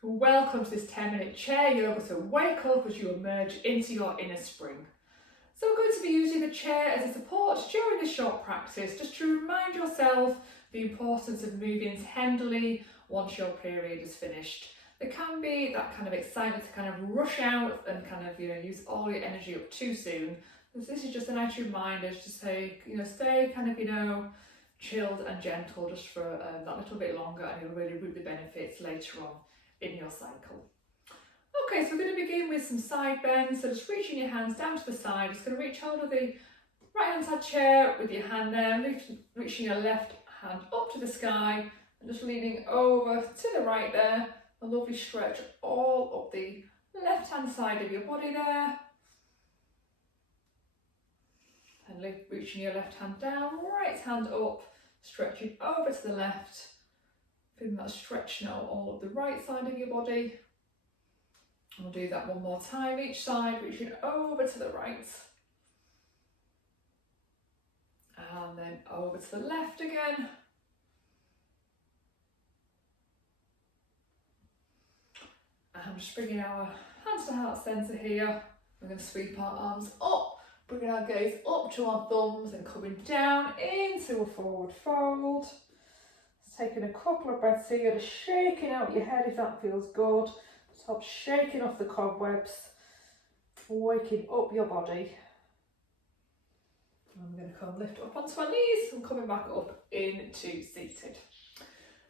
Welcome to this 10-minute chair yoga to wake up as you emerge into your inner spring. So we're going to be using the chair as a support during this short practice, just to remind yourself the importance of moving tenderly once your period is finished. There can be that kind of excitement to kind of rush out and kind of, use all your energy up too soon. So this is just a nice reminder to say, stay kind of, chilled and gentle just for that little bit longer, and you'll really reap the benefits later on in your cycle. Okay, so we're going to begin with some side bends. So just reaching your hands down to the side. Just going to reach hold of the right hand side chair with your hand there, reaching your left hand up to the sky and just leaning over to the right there. A lovely stretch all up the left hand side of your body there. And reaching your left hand down, right hand up, stretching over to the left. Feeling that stretch now all up the right side of your body. And we'll do that one more time, each side, reaching over to the right. And then over to the left again. And just bringing our hands to heart centre here. We're going to sweep our arms up, bringing our gaze up to our thumbs and coming down into a forward fold. Taking a couple of breaths here, just shaking out your head if that feels good. Just help shaking off the cobwebs, waking up your body. And we're going to come lift up onto our knees and coming back up into seated.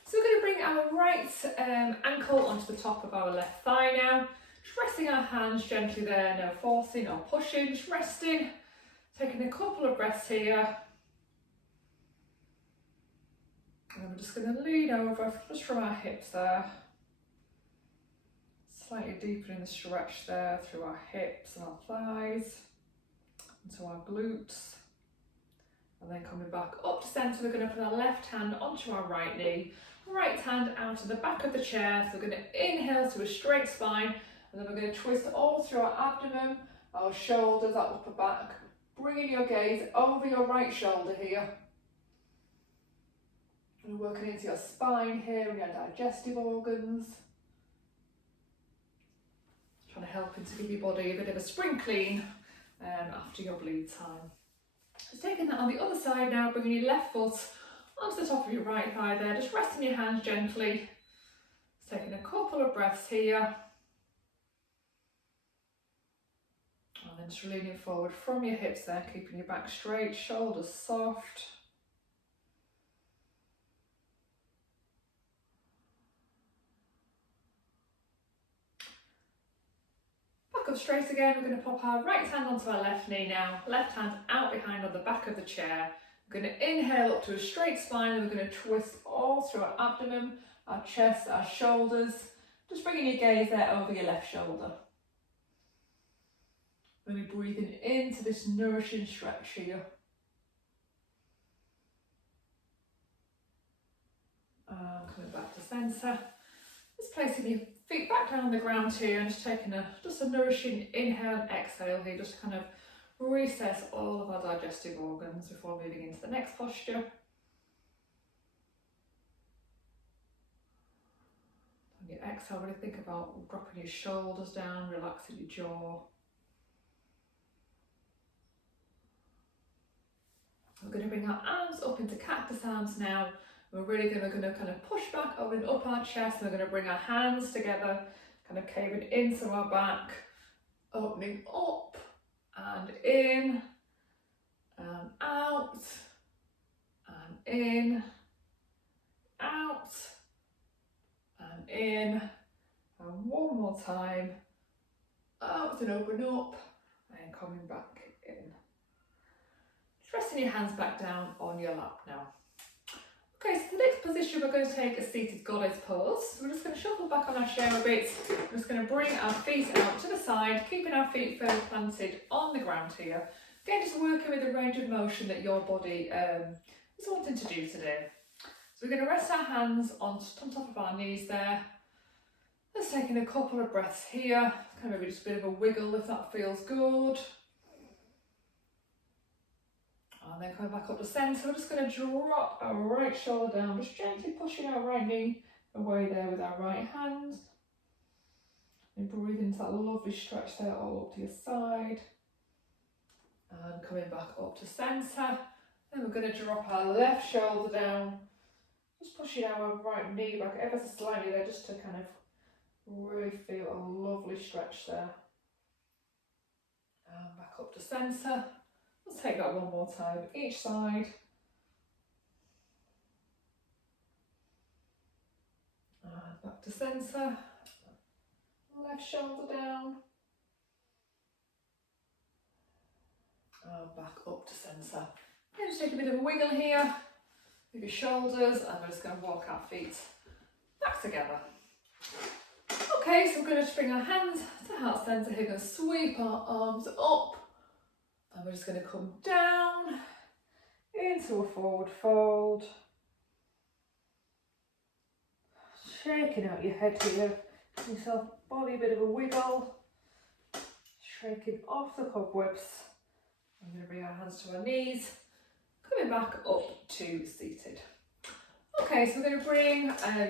So we're going to bring our right ankle onto the top of our left thigh now. Just resting our hands gently there, no forcing or pushing, just resting. Taking a couple of breaths here. And we're just going to lean over just from our hips there. Slightly deepening the stretch there through our hips and our thighs, into our glutes. And then coming back up to centre, we're going to put our left hand onto our right knee. Right hand out to the back of the chair. So we're going to inhale to a straight spine. And then we're going to twist all through our abdomen, our shoulders, our upper back. Bringing your gaze over your right shoulder here. And working into your spine here and your digestive organs. Trying to help to give your body a bit of a spring clean after your bleed time. Just taking that on the other side now, bringing your left foot onto the top of your right thigh there, just resting your hands gently. Just taking a couple of breaths here. And then just leaning forward from your hips there, keeping your back straight, shoulders soft. Up straight again, we're going to pop our right hand onto our left knee now, left hand out behind on the back of the chair. We're going to inhale up to a straight spine and we're going to twist all through our abdomen, our chest, our shoulders. Just bringing your gaze there over your left shoulder. Really breathing into this nourishing stretch here. Coming back to centre. Just placing your feet back down on the ground here and just taking just a nourishing inhale and exhale here, just to kind of recess all of our digestive organs before moving into the next posture. On your exhale, really think about dropping your shoulders down, relaxing your jaw. We're going to bring our arms up into cactus arms now. We're really going to kind of push back, opening up our chest. We're going to bring our hands together, kind of caving into our back, opening up and in, and out, and in, out, and in, and one more time, out and open up, and coming back in. Just resting your hands back down on your lap now. Okay, so the next position we're going to take a seated goddess pose. We're just going to shuffle back on our chair a bit. We're just going to bring our feet out to the side, keeping our feet firmly planted on the ground here. Again, just working with the range of motion that your body is wanting to do today. So we're going to rest our hands on top of our knees there. Just taking a couple of breaths here. Kind of maybe just a bit of a wiggle if that feels good. And then coming back up to centre, we're just going to drop our right shoulder down, just gently pushing our right knee away there with our right hand. And breathe into that lovely stretch there all up to your side. And coming back up to centre. Then we're going to drop our left shoulder down. Just pushing our right knee back ever so slightly there, just to kind of really feel a lovely stretch there. And back up to centre. Let's take that one more time, each side. And back to centre. Left shoulder down. And back up to centre. And just take a bit of a wiggle here with your shoulders, and we're just going to walk our feet back together. Okay, so we're going to bring our hands to heart centre here, going to sweep our arms up, and we're just going to come down into a forward fold. Shaking out your head here, give yourself body a bit of a wiggle, shaking off the cobwebs. I'm going to bring our hands to our knees, coming back up to seated. Okay, so we're going to bring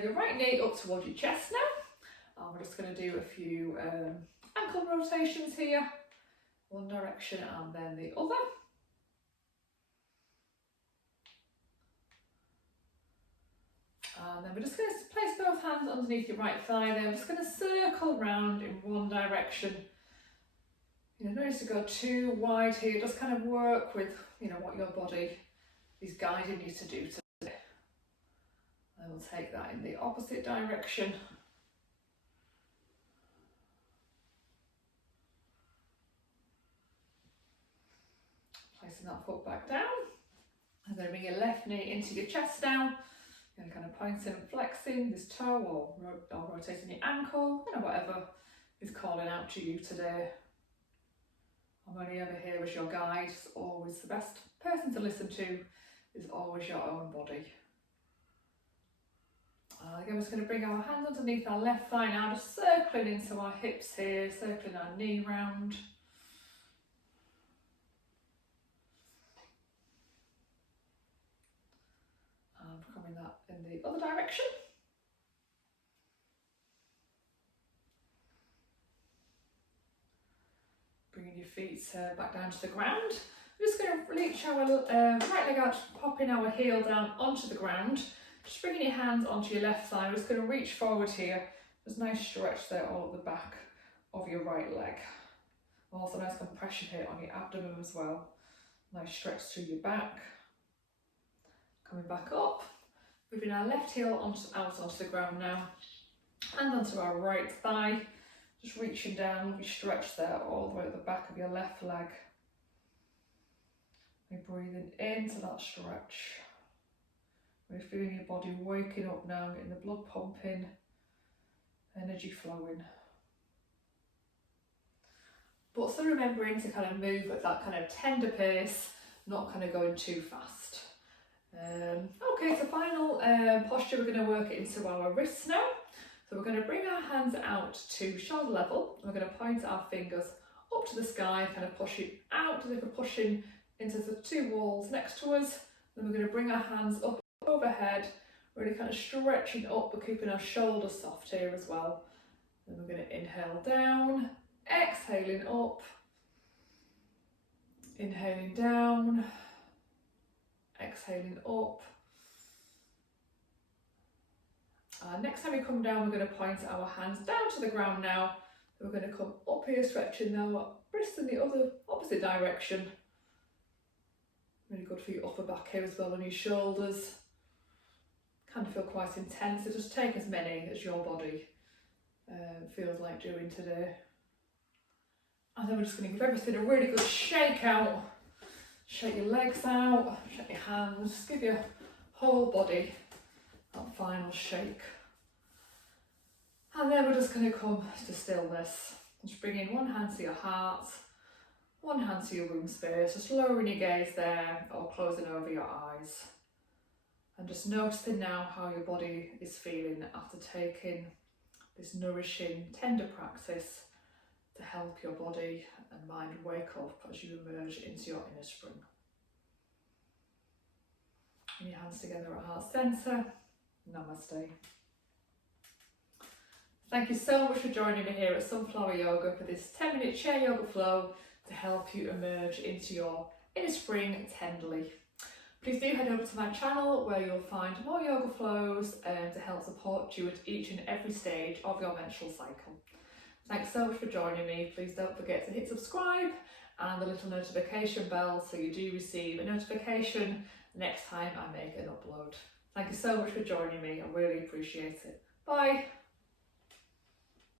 your right knee up towards your chest now. And we're just going to do a few ankle rotations here, one direction and then the other. And then we're just going to place both hands underneath your right thigh there. We're just going to circle round in one direction. You know, no need to go too wide here, just kind of work with, you know, what your body is guiding you to do today. And we'll take that in the opposite direction. Placing that foot back down. And then bring your left knee into your chest now. And kind of pointing and flexing this toe or rotating your ankle, you know, whatever is calling out to you today. I'm only ever here as your guide. It's always the best person to listen to is always your own body. Again, we're just going to bring our hands underneath our left thigh now, just circling into our hips here, circling our knee round. And coming that in the other direction. Bringing your feet back down to the ground. We're just going to reach our right leg out, popping our heel down onto the ground. Just bringing your hands onto your left thigh. We're just going to reach forward here. There's a nice stretch there all at the back of your right leg. Also nice compression here on your abdomen as well. Nice stretch through your back. Coming back up. Moving our left heel out onto the ground now. And onto our right thigh. Just reaching down, you stretch there all the way at the back of your left leg. You're breathing into that stretch. We're feeling your body waking up now, getting the blood pumping, energy flowing. But still remembering to kind of move at that kind of tender pace, not kind of going too fast. Okay, so final posture, we're going to work it into our wrists now. So we're going to bring our hands out to shoulder level. We're going to point our fingers up to the sky, kind of pushing out as if we're pushing into the two walls next to us. Then we're going to bring our hands up overhead, really kind of stretching up, but keeping our shoulders soft here as well. Then we're going to inhale down, exhaling up, inhaling down, exhaling up. Next time we come down, we're going to point our hands down to the ground now. We're going to come up here, stretching now, wrists in the other opposite direction. Really good for your upper back here as well, and your shoulders. Kind of feel quite intense, so just take as many as your body feels like doing today. And then we're just going to give everything a really good shake out. Shake your legs out, shake your hands, just give your whole body that final shake. And then we're just going to come to stillness. Just bringing one hand to your heart, one hand to your room space, just lowering your gaze there or closing over your eyes. And just noticing now how your body is feeling after taking this nourishing, tender practice to help your body and mind wake up as you emerge into your inner spring. And your hands together at heart centre. Namaste. Thank you so much for joining me here at Sunflower Yoga for this 10-minute chair yoga flow to help you emerge into your inner spring tenderly. Please do head over to my channel where you'll find more yoga flows to help support you at each and every stage of your menstrual cycle. Thanks so much for joining me. Please don't forget to hit subscribe and the little notification bell so you do receive a notification next time I make an upload. Thank you so much for joining me. I really appreciate it. Bye.